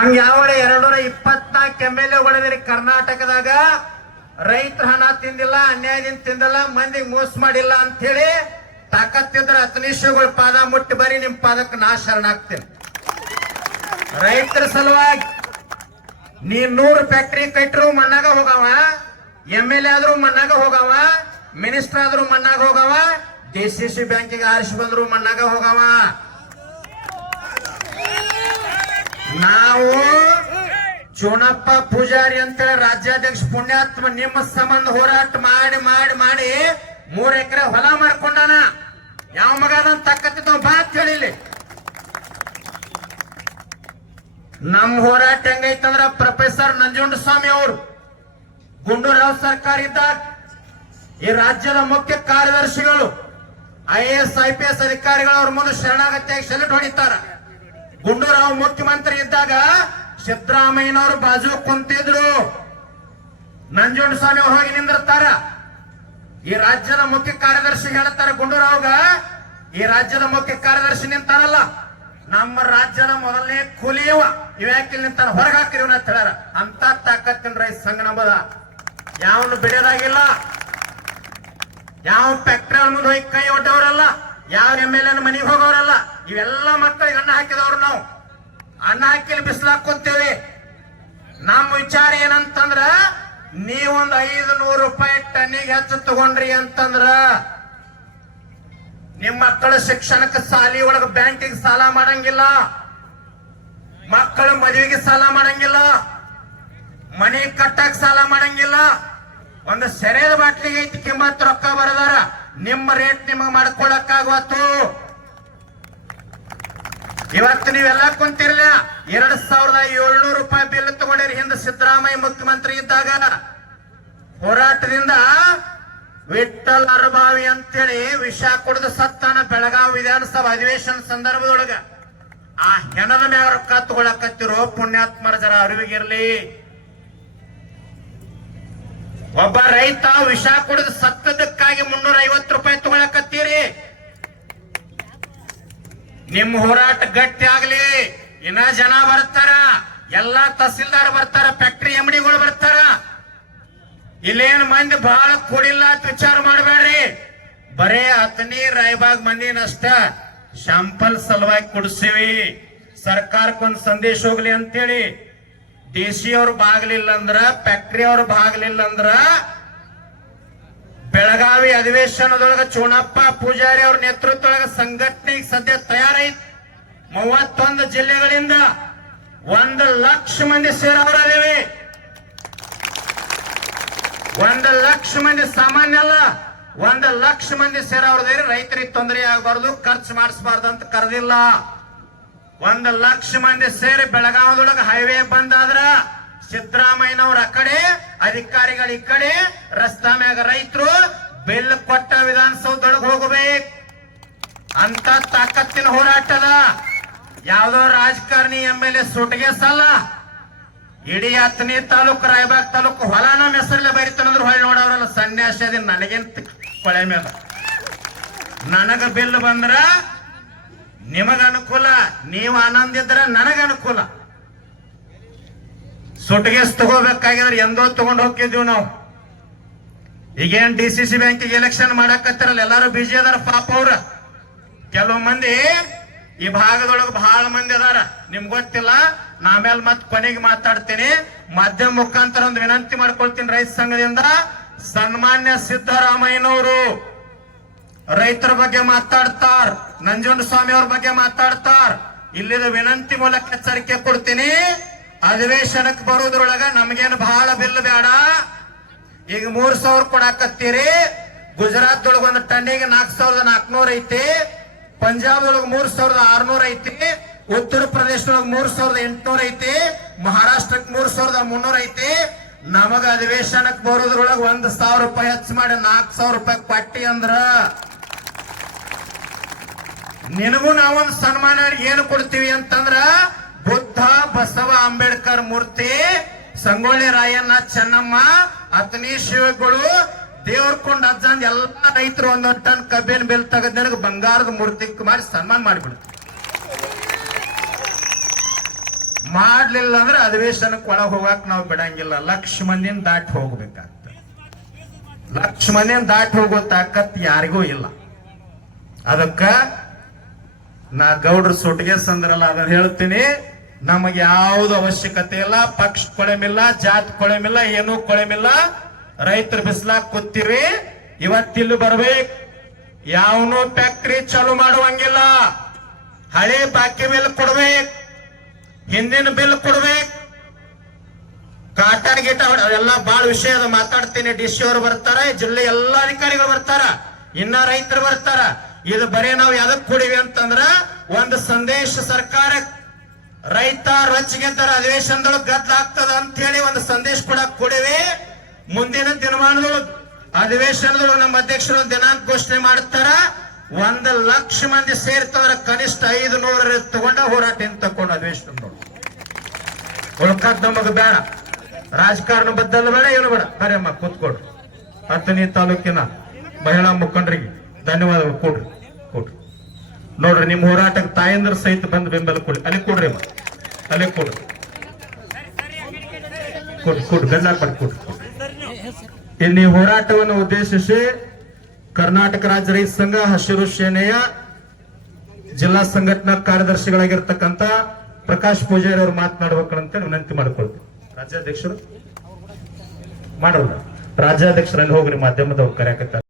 ಹಂಗ ಯಾವ ಎರಡ್ನೂರ ಇಪ್ಪತ್ನಾಲ್ಕು ಎಂ ಎಲ್ ಎಗಳಿದ್ರಿ ಕರ್ನಾಟಕದಾಗ, ರೈತರ ಹಣ ತಿಂದಿಲ್ಲ, ಅನ್ಯಾಯದಿಂದ ತಿಂದಿಲ್ಲ, ಮಂದಿಗೆ ಮೋಸ ಮಾಡಿಲ್ಲ ಅಂತ ಹೇಳಿ ತಾಕತ್ತಿದ್ರ ಅತನೀಶಗಳ ಪಾದ ಮುಟ್ಟಿ ಬರಿ ನಿಮ್ ಪಾದಕ್ಕೆ ನಾ ಶರಣಾಗ್ತೀನಿ ರೈತರ ಸಲುವಾಗಿ ನೀ ನೂರು ಫ್ಯಾಕ್ಟ್ರಿ ಕಟ್ಟರು ಮಣ್ಣಾಗ ಹೋಗವ ಎಂ ಎಲ್ ಎ ಆದ್ರೂ ಮಣ್ಣಾಗ ಹೋಗವ, ಮಿನಿಸ್ಟರ್ ಆದ್ರೂ ಮಣ್ಣಾಗ ಹೋಗವ, ಡಿ ಸಿ ಸಿ ಬ್ಯಾಂಕಿಗೆ ಆರಿಸಿ ಬಂದ್ರು ಮಣ್ಣಾಗ ಹೋಗವ. ನಾವು ಚುನಪ್ಪ ಪೂಜಾರಿ ಅಂತ ರಾಜ್ಯಾಧ್ಯಕ್ಷ ಪುಣ್ಯಾತ್ಮ ನಿಮ್ಮ ಸಂಬಂಧ ಹೋರಾಟ ಮಾಡಿ ಮಾಡಿ ಮಾಡಿ ಮೂರ್ ಎಕರೆ ಹೊಲ ಮಾಡ್ಕೊಂಡಾನ. ಯಾವ ಮಗ ಅದನ್ನ ತಕ್ಕತ್ತಿದ್ದ ಬಾ ಅಂತ ಹೇಳಿಲಿ ನಮ್ ಹೋರಾಟ ಹೆಂಗೈತಂದ್ರ ಪ್ರೊಫೆಸರ್ ನಂಜುಂಡ ಸ್ವಾಮಿ ಅವರು ಗುಂಡೂರಾವ್ ಸರ್ಕಾರ ಇದ್ದಾಗ ಈ ರಾಜ್ಯದ ಮುಖ್ಯ ಕಾರ್ಯದರ್ಶಿಗಳು, I S, I P S ಅಧಿಕಾರಿಗಳು ಅವ್ರ ಮುಂದೆ ಶರಣಾಗತಿಯಾಗಿ ಸೆಲ್ಯೂಟ್ ಹೊಡಿತಾರ. ಗುಂಡೂರಾವ್ ಮುಖ್ಯಮಂತ್ರಿ ಇದ್ದಾಗ ಸಿದ್ದರಾಮಯ್ಯನವರು ಬಾಜು ಕುಂತಿದ್ರು. ನಂಜುಂಡ ಸ್ವಾಮಿ ಹೋಗಿ ನಿಂದಿರ್ತಾರ. ಈ ರಾಜ್ಯದ ಮುಖ್ಯ ಕಾರ್ಯದರ್ಶಿ ಹೇಳ್ತಾರೆ ಗುಂಡೂರಾವ್ಗ, ಈ ರಾಜ್ಯದ ಮುಖ್ಯ ಕಾರ್ಯದರ್ಶಿ ನಿಂತಾರಲ್ಲ ನಮ್ಮ ರಾಜ್ಯದ ಮೊದಲನೇ ಕೂಲಿಯವ ಇವ್ಯಾಕೆ ನಿಂತಾನ? ಹೊರಗೆ ಹಾಕಿರಿ ಅಂತ ಹೇಳ್ಯಾರ. ಅಂತ ತಾಕತ್ತಿನ ರೈತ ಸಂಘ ನಂಬದ. ಯಾವನು ಬಿಡೋದಾಗಿಲ್ಲ ಯಾವ ಫ್ಯಾಕ್ಟ್ರಿ ಮುಂದೆ ಹೋಗಿ ಕೈ ಒಡ್ಡವರಲ್ಲ ಯಾವ ಎಂ ಎಲ್ ಎನ್ ಮನೆಗೆ ಹೋಗೋರಲ್ಲ ಇವೆಲ್ಲ ಮಕ್ಕಳಿಗೆ ಅನ್ನ ಹಾಕಿದವರು ನಾವು. ಅನ್ನ ಹಾಕಿ ಬಿಸಿಲಾಕೊಂತೇವೆ ನಮ್ಮ ವಿಚಾರ ಏನಂತಂದ್ರ, ನೀವೊಂದು ಐದು ನೂರು ರೂಪಾಯಿ ಟನ್ನಿಗೆ ಹೆಚ್ಚು ತಗೊಂಡ್ರಿ ಅಂತಂದ್ರ ನಿಮ್ಮ ಮಕ್ಕಳ ಶಿಕ್ಷಣಕ್ಕೆ ಸಾಲಿ ಒಳಗೆ ಬ್ಯಾಂಕಿಗೆ ಸಾಲ ಮಾಡಂಗಿಲ್ಲ. ಮಕ್ಕಳ ಮದುವೆಗೆ ಸಾಲ ಮಾಡಂಗಿಲ್ಲ. ಮನೆ ಕಟ್ಟಕ್ ಸಾಲ ಮಾಡಂಗಿಲ್ಲ. ಒಂದು ಸೆರೆದ ಬಾಟ್ಲಿಗೆ ಐತಿ ಕಿಮ್ಮತ್ ರೊಕ್ಕ ಬರದಾರ. ನಿಮ್ಮ ರೇಟ್ ನಿಮಗೆ ಮಾಡ್ಕೊಳಕ್ಕಾಗವತ್ತು. ಇವತ್ತು ನೀವೆಲ್ಲ ಕುಂತಿರ್ಲ. ಎರಡ್ ಸಾವಿರದ ಏಳ್ನೂರು ರೂಪಾಯಿ ಬಿಲ್ ತಗೊಂಡಿರಿ ಹಿಂದೆ ಸಿದ್ದರಾಮಯ್ಯ ಮುಖ್ಯಮಂತ್ರಿ ಇದ್ದಾಗ. ಹೋರಾಟದಿಂದ ವಿಠಲ್ ಅರ್ಭಾವಿ ಅಂತೇಳಿ ವಿಷ ಕುಡಿದು ಸತ್ತಾನ ಬೆಳಗಾವಿ ವಿಧಾನಸಭಾ ಅಧಿವೇಶನ ಸಂದರ್ಭದೊಳಗ ಆ ಹೆಣದ ಮ್ಯಾಗ ರೊಕ್ಕ ತಗೊಳಕತ್ತಿರೋ ಪುಣ್ಯಾತ್ಮರ ಜರ ಅರಿವಿಗಿರ್ಲಿ. ಒಬ್ಬ ರೈತ ವಿಷ ಕುಡಿದು ಸತ್ತದಕ್ಕಾಗಿ ಮುನ್ನೂರ ರೂಪಾಯಿ ತಗೊಳಕತ್ತೀರಿ. ನಿಮ್ಮ ಹೋರಾಟ ಗಟ್ಟಿ ಆಗ್ಲಿ. ಇನ್ನ ಜನ ಬರ್ತಾರ, ಎಲ್ಲಾ ತಹಸೀಲ್ದಾರ್ ಬರ್ತಾರ ಫ್ಯಾಕ್ಟ್ರಿ ಎಮ್ಡಿಗಳು ಬರ್ತಾರ. ಇಲ್ಲೇನ್ ಮಂದಿ ಬಹಳ ಕೊಡಿಲ್ಲ ಅಂತ ವಿಚಾರ ಮಾಡಬೇಡ್ರಿ. ಬರೇ ಹತ್ತನೇ ರಾಯಬಾಗ್ ಮಂದಿನಷ್ಟ ಶಾಂಪಲ್ ಸಲುವಾಗಿ ಕೊಡಿಸಿವಿ. ಸರ್ಕಾರಕ್ಕೊಂದ್ ಸಂದೇಶ ಹೋಗ್ಲಿ ಅಂತೇಳಿ. ಅವ್ರು ಬಾಗ್ಲಿಲ್ಲ ಅಂದ್ರ ಫ್ಯಾಕ್ಟ್ರಿ ಅವ್ರು ಬಾಗ್ಲಿಲ್ಲ ಅಂದ್ರ ಬೆಳಗಾವಿ ಅಧಿವೇಶನದೊಳಗ ಚೋಣಪ್ಪ ಪೂಜಾರಿ ಅವ್ರ ನೇತೃತ್ವದೊಳಗ ಸಂಘಟನೆಗೆ ಸದ್ಯ ತಯಾರೈತ್. ಮೂವತ್ತೊಂದು ಜಿಲ್ಲೆಗಳಿಂದ ಒಂದು ಲಕ್ಷ ಮಂದಿ ಸೇರವರದೇವಿ ಒಂದು ಲಕ್ಷ ಮಂದಿ ಸಾಮಾನ್ಯ ಅಲ್ಲ, ಒಂದು ಲಕ್ಷ ಮಂದಿ ಸೇರವ್ರದೇರಿ ರೈತರಿಗೆ ತೊಂದರೆ ಆಗಬಾರ್ದು, ಖರ್ಚು ಮಾಡಿಸಬಾರ್ದು ಅಂತ ಕರೆದಿಲ್ಲ. ಒಂದು ಲಕ್ಷ ಮಂದಿ ಸೇರಿ ಬೆಳಗಾವಿದೊಳಗೆ ಹೈವೇ ಬಂದಾದ್ರ ಸಿದ್ದರಾಮಯ್ಯನವ್ರ ಆ ಕಡೆ ಅಧಿಕಾರಿಗಳ ಈ ಕಡೆ ರಸ್ತಾ ಮ್ಯಾಗ ರೈತರು ಬಿಲ್ ಕೊಟ್ಟ ವಿಧಾನಸೌಧದೊಳಗೆ ಹೋಗಬೇಕು. ಅಂತ ತಾಕತ್ತಿನ ಹೋರಾಟದ ಯಾವ್ದೋ ರಾಜಕಾರಣಿ ಎಂ ಎಲ್ ಎ ಸುಟ್ಗೆ ಸಲ್ಲ. ಇಡೀ ಹತ್ತನೇ ತಾಲೂಕು, ರಾಯಬಾಗ್ ತಾಲೂಕು ಹೊಲ ನಮ್ಮ ಹೆಸರಲ್ಲೇ ಬರೀತಾನಂದ್ರೆ ಹೊಳ್ಳಿ ನೋಡವ್ರಲ್ಲ ಸನ್ಯಾಸಿ ಅದಿ ನನಗೆಂತ ಕೊಳೆ ಮೇಲ. ನನಗ ಬಿಲ್ ಬಂದ್ರ ನಿಮಗ ಅನುಕೂಲ, ನೀವು ಆನಂದ ನನಗನುಕೂಲ ನನಗ ಅನುಕೂಲ. ಸುಟ್ಗೇಸ್ ತಗೋಬೇಕಾಗಿದ್ರೆ ಎಂದೋ ತಗೊಂಡು ಹೋಗ್ತಿದ್ವಿ ನಾವು. ಈಗೇನ್ ಡಿ ಸಿ ಸಿ ಬ್ಯಾಂಕಿಗೆ ಎಲೆಕ್ಷನ್ ಮಾಡಕತ್ತಿರಲ್ಲ, ಎಲ್ಲಾರು ಬಿಜಿ ಅದಾರ ಪಾಪ ಅವ್ರ. ಕೆಲವು ಮಂದಿ ಈ ಭಾಗದೊಳಗೆ ಬಹಳ ಮಂದಿ ಅದಾರ. ನಿಮ್ಗೆ ಗೊತ್ತಿಲ್ಲ ನಾಮೇಲೆ ಮತ್ ಕೊನೆಗೆ ಮಾತಾಡ್ತೀನಿ. ಮಾಧ್ಯಮ ಮುಖಾಂತರ ಒಂದು ವಿನಂತಿ ಮಾಡ್ಕೊಳ್ತೀನಿ ರೈತ ಸಂಘದಿಂದ. ಸನ್ಮಾನ್ಯ ಸಿದ್ದರಾಮಯ್ಯನವರು, ರೈತರ ಬಗ್ಗೆ ಮಾತಾಡ್ತಾರ, ನಂಜುಂಡ ಸ್ವಾಮಿ ಅವ್ರ ಬಗ್ಗೆ ಮಾತಾಡ್ತಾರ. ಇಲ್ಲಿದ ವಿನಂತಿ ಮೂಲಕ ಎಚ್ಚರಿಕೆ ಕೊಡ್ತೀನಿ. ಅಧಿವೇಶನಕ್ಕೆ ಬರೋದ್ರೊಳಗ ನಮ್ಗೇನು ಬಹಳ ಬಿಲ್ ಬೇಡ. ಈಗ ಮೂರ್ ಸಾವಿರ ಕೊಡಾಕತ್ತೀರಿ. ಗುಜರಾತ್ ಒಳಗ ಒಂದು ಟನ್ನಿಗೆ ನಾಲ್ಕು ಸಾವಿರದ ನಾಲ್ಕನೂರ ಐತಿ. ಪಂಜಾಬ್ ಒಳಗ ಮೂರ್ ಸಾವಿರದ ಆರ್ನೂರ ಐತಿ. ಉತ್ತರ ಪ್ರದೇಶದೊಳಗ ಮೂರ್ ಸಾವಿರದ ಎಂಟುನೂರ ಐತಿ. ಮಹಾರಾಷ್ಟ್ರಕ್ಕೆ ಮೂರ್ ಸಾವಿರದ ಮುನ್ನೂರ ಐತಿ. ನಮಗ ಅಧಿವೇಶನಕ್ಕೆ ಬರೋದ್ರೊಳಗ ಒಂದ್ ಸಾವಿರ ರೂಪಾಯಿ ಹೆಚ್ಚು ಮಾಡಿ ನಾಲ್ಕು ಸಾವಿರ ರೂಪಾಯಿ ಪಟ್ಟಿ ಅಂದ್ರ. ನಿನಗೂ ನಾವೊಂದು ಸನ್ಮಾನ ಏನು ಕೊಡ್ತೀವಿ ಅಂತಂದ್ರ ಬುದ್ಧ, ಬಸವ ಅಂಬೇಡ್ಕರ್ ಮೂರ್ತಿ, ಸಂಗೊಳ್ಳಿ ರಾಯಣ್ಣ ಚೆನ್ನಮ್ಮ, ಅತನಿ ಶಿವಗಳು ದೇವ್ರಕೊಂಡ್ ಅಜ್ಜಂದ್ ಎಲ್ಲಾ ರೈತರು ಒಂದೊಂದು ಟನ್ ಕಬ್ಬಿನ ಬೆಲ್ ತೆಗೆದ್ ನನಗೆ ಬಂಗಾರದ ಮೂರ್ತಿ ಮಾಡಿ ಸನ್ಮಾನ ಮಾಡಿಬಿಡು ಮಾಡ್ಲಿಲ್ಲ ಅಂದ್ರೆ ಅಧಿವೇಶನಕ್ಕೆ ಒಳಗೆ ಹೋಗಕ್ ನಾವು ಬಿಡಂಗಿಲ್ಲ. ಲಕ್ಷ ಮಂದಿನ ದಾಟಿ ಹೋಗ್ಬೇಕಾಗ್ತದೆ ಲಕ್ಷ ಮಂದಿನ ದಾಟಿ ಹೋಗೋ ತಾಕತ್ ಯಾರಿಗೂ ಇಲ್ಲ. ಅದಕ್ಕ ನಾ ಗೌಡ್ರ ಸುಟ್ಗೆ ಸಂದ್ರಲ್ಲ ಅದನ್ನ ಹೇಳ್ತೀನಿ. ನಮಗೆ ಯಾವುದು ಅವಶ್ಯಕತೆ ಇಲ್ಲ, ಪಕ್ಷ ಕೊಳೆಮಿಲ್ಲ, ಜಾತಿ ಕೊಳೆಮಿಲ್ಲ, ಏನೂ ಕೊಳೆಮಿಲ್ಲ. ರೈತರು ಬಿಸ್ಲಾಕ್ ಕೂತಿರಿ, ಇವತ್ತಿಲ್ಲಿ ಬರ್ಬೇಕು. ಯಾವನು ಫ್ಯಾಕ್ಟ್ರಿ ಚಾಲು ಮಾಡುವಂಗಿಲ್ಲ. ಹಳೆ ಬಾಕಿ ಬಿಲ್ ಕೊಡ್ಬೇಕು. ಹಿಂದಿನ ಬಿಲ್ ಕೊಡ್ಬೇಕು. ಕಾಟನ್ ಗೀಟ ಎಲ್ಲ ಬಾಳ ವಿಷಯ ಮಾತಾಡ್ತೀನಿ. ಡಿ ಸಿ ಅವರು ಬರ್ತಾರ, ಜಿಲ್ಲೆ ಎಲ್ಲಾ ಅಧಿಕಾರಿಗಳು ಬರ್ತಾರ. ಇನ್ನ ರೈತರು ಬರ್ತಾರ. ಇದು ಬರೀ ನಾವು ಯಾವ್ದಕ್ ಕೊಡಿವಿ ಅಂತಂದ್ರ, ಒಂದು ಸಂದೇಶ ಸರ್ಕಾರ ರೈತ ರೊಚ್ಚಿಗೆದ್ದರ ಅಧಿವೇಶನದೊಳಗೆ ಗದ್ದಲ ಆಗ್ತದ ಅಂತ ಹೇಳಿ ಒಂದು ಸಂದೇಶ ಕೂಡ ಕೊಡಿವಿ. ಮುಂದಿನ ದಿನಮಾನದೊಳಗೆ ಅಧಿವೇಶನದೊಳಗೆ ನಮ್ಮ ಅಧ್ಯಕ್ಷರು ದಿನಾಂಕ ಘೋಷಣೆ ಮಾಡ್ತಾರ. ಒಂದ್ ಲಕ್ಷ ಮಂದಿ ಸೇರ್ತಂದ್ರ ಕನಿಷ್ಠ ಐದು ನೂರ ತಗೊಂಡ ಹೋರಾಟ ತಕೊಂಡು ಅಧಿವೇಶನದೊಳಗೆ. ಉಳ್ಕಾದ್ ನಮಗ ಬೇಡ. ರಾಜಕಾರಣ ಬದ್ದಲ್ಲ ಬೇಡ, ಏನು ಬೇಡ. ಬರೀ ಅಮ್ಮ ಕೂತ್ಕೊಡ್ರಿ ಹತ್ತನೇ ತಾಲೂಕಿನ ಮಹಿಳಾ ಮುಖಂಡರಿಗೆ ಧನ್ಯವಾದಗಳು ಕೊಡ್ರಿ. ನೋಡ್ರಿ ನಿಮ್ ಹೋರಾಟಕ್ಕೆ ತಾಯಂದ್ರ ಸಹಿತ ಬಂದ್ ಬೆಂಬಲ ಕೊಡಿ. ಅಲ್ಲಿ ಕೊಡ್ರಿ ಅಮ್ಮ. ಅಲ್ಲಿ ಕೊಡ್ರಿ ಕೊಡ್ರಿ ಕೊಡ್ರಿ ಗಂಡ ಕೊಡ್ ಕೊಡ್ರಿ ಇಲ್ಲಿ ಹೋರಾಟವನ್ನು ಉದ್ದೇಶಿಸಿ ಕರ್ನಾಟಕ ರಾಜ್ಯ ರೈತ ಸಂಘ ಹಸಿರು ಸೇನೆಯ ಜಿಲ್ಲಾ ಸಂಘಟನಾ ಕಾರ್ಯದರ್ಶಿಗಳಾಗಿರ್ತಕ್ಕಂಥ ಪ್ರಕಾಶ್ ಪೂಜಾರಿ ಅವರು ಮಾತನಾಡ್ಬೇಕಂತ ವಿನಂತಿ ಮಾಡ್ಕೊಳ್ತೀವಿ ರಾಜ್ಯಾಧ್ಯಕ್ಷರು ಮಾಡೋಣ ರಾಜ್ಯಾಧ್ಯಕ್ಷರಲ್ಲಿ ಹೋಗ್ರಿ, ಮಾಧ್ಯಮದವ್ರು ಕರೆಯಕತ್ತಾರೆ.